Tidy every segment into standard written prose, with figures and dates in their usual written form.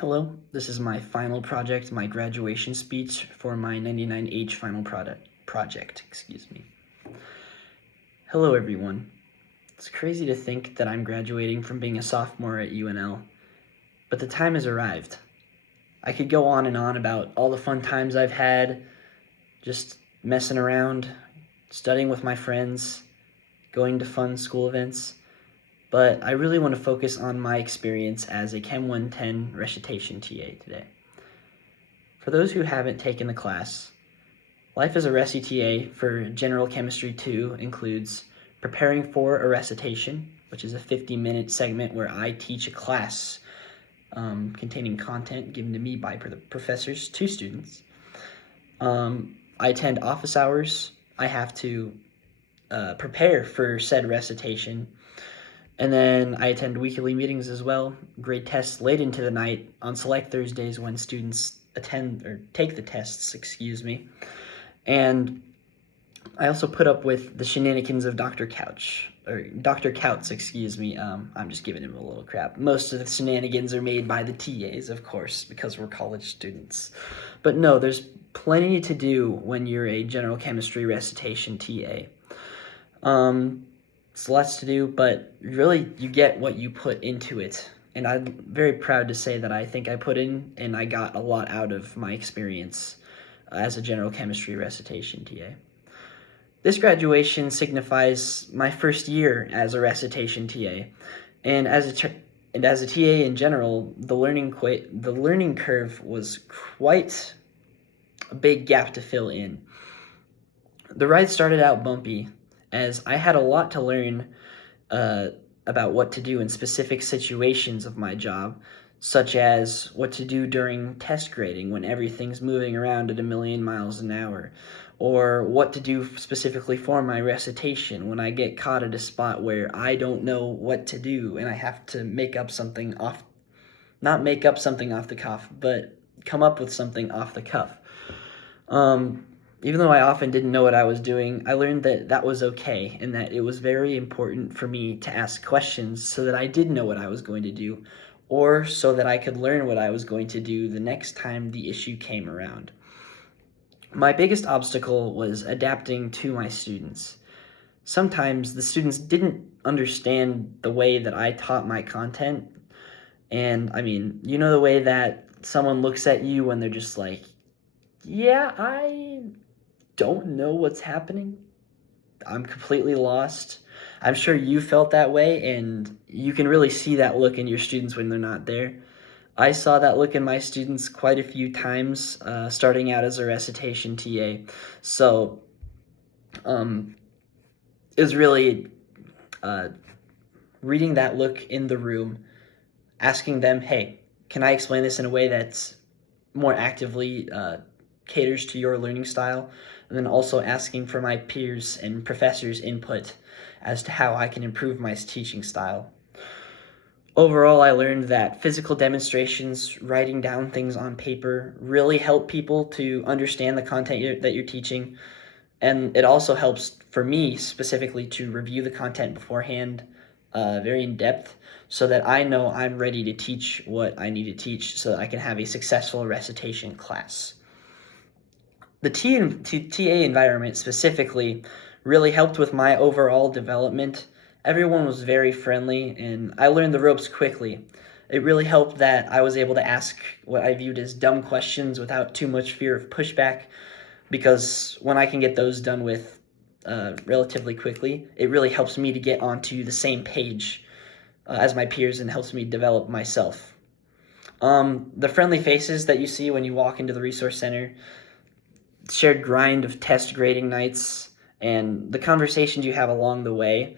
Hello, this is my final project, my graduation speech for my 99H final project. Hello everyone. It's crazy to think that I'm graduating from being a sophomore at UNL, but the time has arrived. I could go on and on about all the fun times I've had, just messing around, studying with my friends, going to fun school events, but I really want to focus on my experience as a Chem 110 recitation TA today. For those who haven't taken the class, life as a Reci TA for General Chemistry 2 includes preparing for a recitation, which is a 50-minute segment where I teach a class containing content given to me by the professors to students. I attend office hours. I have to prepare for said recitation. And then I attend weekly meetings as well, grade tests late into the night on select Thursdays when students take the tests, And I also put up with the shenanigans of Dr. Couch. I'm just giving him a little crap. Most of the shenanigans are made by the TAs, of course, because we're college students. But no, there's plenty to do when you're a general chemistry recitation TA. It's lots to do, but really you get what you put into it. And I'm very proud to say that I think I put in and I got a lot out of my experience as a general chemistry recitation TA. This graduation signifies my first year as a recitation TA, and as a TA in general, the learning curve was quite a big gap to fill in. The ride started out bumpy, as I had a lot to learn about what to do in specific situations of my job, such as what to do during test grading when everything's moving around at 1,000,000 miles an hour, or what to do specifically for my recitation when I get caught at a spot where I don't know what to do and I have to not make up something off the cuff, but come up with something off the cuff. Even though I often didn't know what I was doing, I learned that that was okay and that it was very important for me to ask questions so that I did know what I was going to do, or so that I could learn what I was going to do the next time the issue came around. My biggest obstacle was adapting to my students. Sometimes the students didn't understand the way that I taught my content, and you know the way that someone looks at you when they're just like, yeah, I don't know what's happening. I'm completely lost. I'm sure you felt that way, and you can really see that look in your students when they're not there. I saw that look in my students quite a few times starting out as a recitation TA. So it was really reading that look in the room, asking them, hey, can I explain this in a way that's more actively caters to your learning style, and then also asking for my peers and professors' input as to how I can improve my teaching style. Overall, I learned that physical demonstrations, writing down things on paper, really help people to understand the content that you're teaching, and it also helps for me specifically to review the content beforehand very in depth so that I know I'm ready to teach what I need to teach so that I can have a successful recitation class. The TA environment specifically really helped with my overall development. Everyone was very friendly, and I learned the ropes quickly. It really helped that I was able to ask what I viewed as dumb questions without too much fear of pushback, because when I can get those done with relatively quickly, it really helps me to get onto the same page as my peers and helps me develop myself. The friendly faces that you see when you walk into the resource center, shared grind of test grading nights, and the conversations you have along the way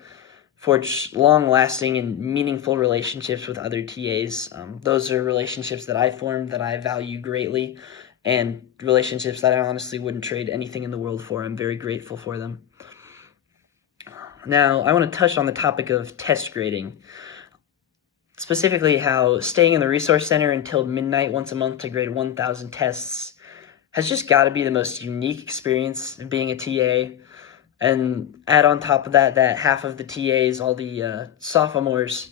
forge long-lasting and meaningful relationships with other TAs. Those are relationships that I formed that I value greatly, and relationships that I honestly wouldn't trade anything in the world for. I'm very grateful for them. Now, I want to touch on the topic of test grading, specifically how staying in the resource center until midnight once a month to grade 1,000 tests has just got to be the most unique experience of being a TA. And add on top of that, that half of the TAs, all the sophomores,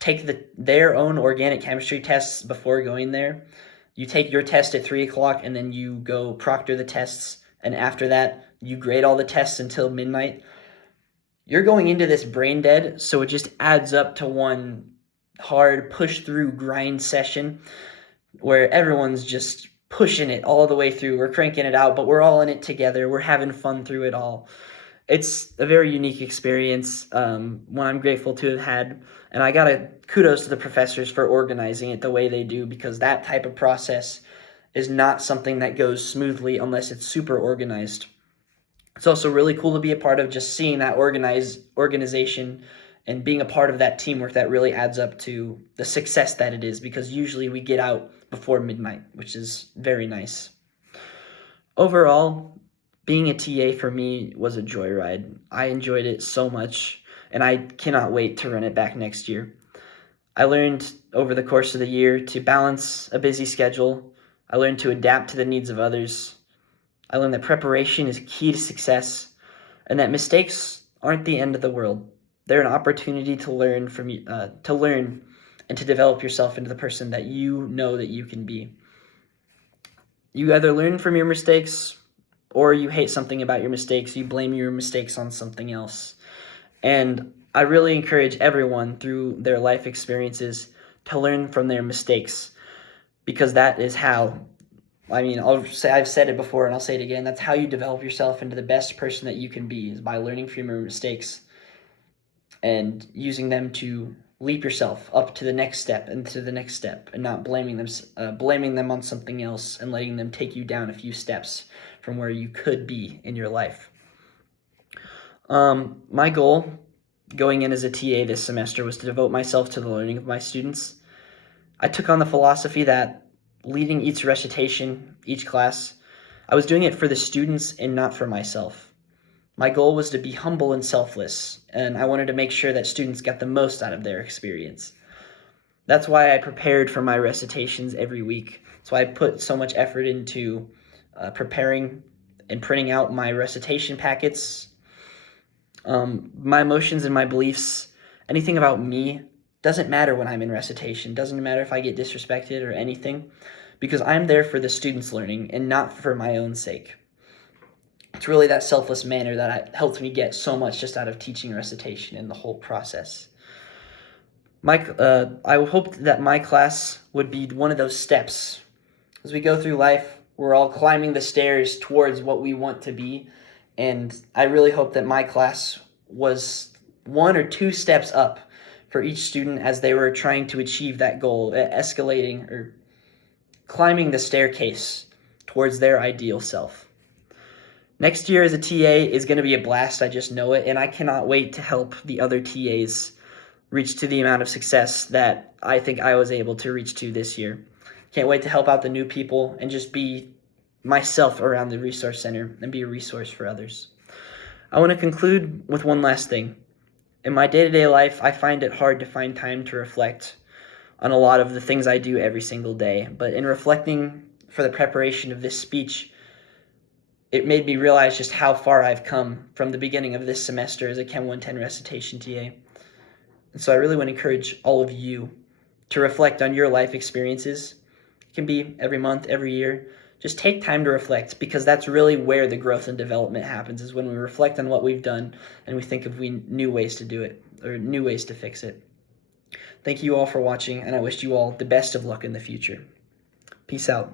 take their own organic chemistry tests before going there. You take your test at 3 o'clock, and then you go proctor the tests, and after that, you grade all the tests until midnight. You're going into this brain dead, so it just adds up to one hard push-through grind session where everyone's just pushing it all the way through. We're cranking it out, but we're all in it together. We're having fun through it all. It's a very unique experience, one I'm grateful to have had, and I gotta kudos to the professors for organizing it the way they do, because that type of process is not something that goes smoothly unless it's super organized. It's also really cool to be a part of, just seeing that organization and being a part of that teamwork that really adds up to the success that it is, because usually we get out before midnight, which is very nice. Overall, being a TA for me was a joyride. I enjoyed it so much, and I cannot wait to run it back next year. I learned over the course of the year to balance a busy schedule. I learned to adapt to the needs of others. I learned that preparation is key to success, and that mistakes aren't the end of the world. They're an opportunity to learn and to develop yourself into the person that you know that you can be. You either learn from your mistakes, or you hate something about your mistakes. You blame your mistakes on something else. And I really encourage everyone through their life experiences to learn from their mistakes, because that is how, I've said it before and I'll say it again, that's how you develop yourself into the best person that you can be, is by learning from your mistakes and using them to leap yourself up to the next step and to the next step, and not blaming them on something else and letting them take you down a few steps from where you could be in your life. My goal going in as a TA this semester was to devote myself to the learning of my students. I took on the philosophy that leading each recitation, each class, I was doing it for the students and not for myself. My goal was to be humble and selfless, and I wanted to make sure that students got the most out of their experience. That's why I prepared for my recitations every week. That's why I put so much effort into preparing and printing out my recitation packets. My emotions and my beliefs, anything about me, doesn't matter when I'm in recitation. Doesn't matter if I get disrespected or anything, because I'm there for the students' learning and not for my own sake. It's really that selfless manner that helped me get so much just out of teaching recitation and the whole process. I hoped that my class would be one of those steps. As we go through life, we're all climbing the stairs towards what we want to be, and I really hope that my class was 1 or 2 steps up for each student as they were trying to achieve that goal, escalating or climbing the staircase towards their ideal self. Next year as a TA is going to be a blast, I just know it, and I cannot wait to help the other TAs reach to the amount of success that I think I was able to reach to this year. Can't wait to help out the new people and just be myself around the resource center and be a resource for others. I want to conclude with one last thing. In my day-to-day life, I find it hard to find time to reflect on a lot of the things I do every single day, but in reflecting for the preparation of this speech, it made me realize just how far I've come from the beginning of this semester as a Chem 110 recitation TA. And so I really want to encourage all of you to reflect on your life experiences. It can be every month, every year. Just take time to reflect, because that's really where the growth and development happens, is when we reflect on what we've done and we think of new ways to do it, or new ways to fix it. Thank you all for watching, and I wish you all the best of luck in the future. Peace out.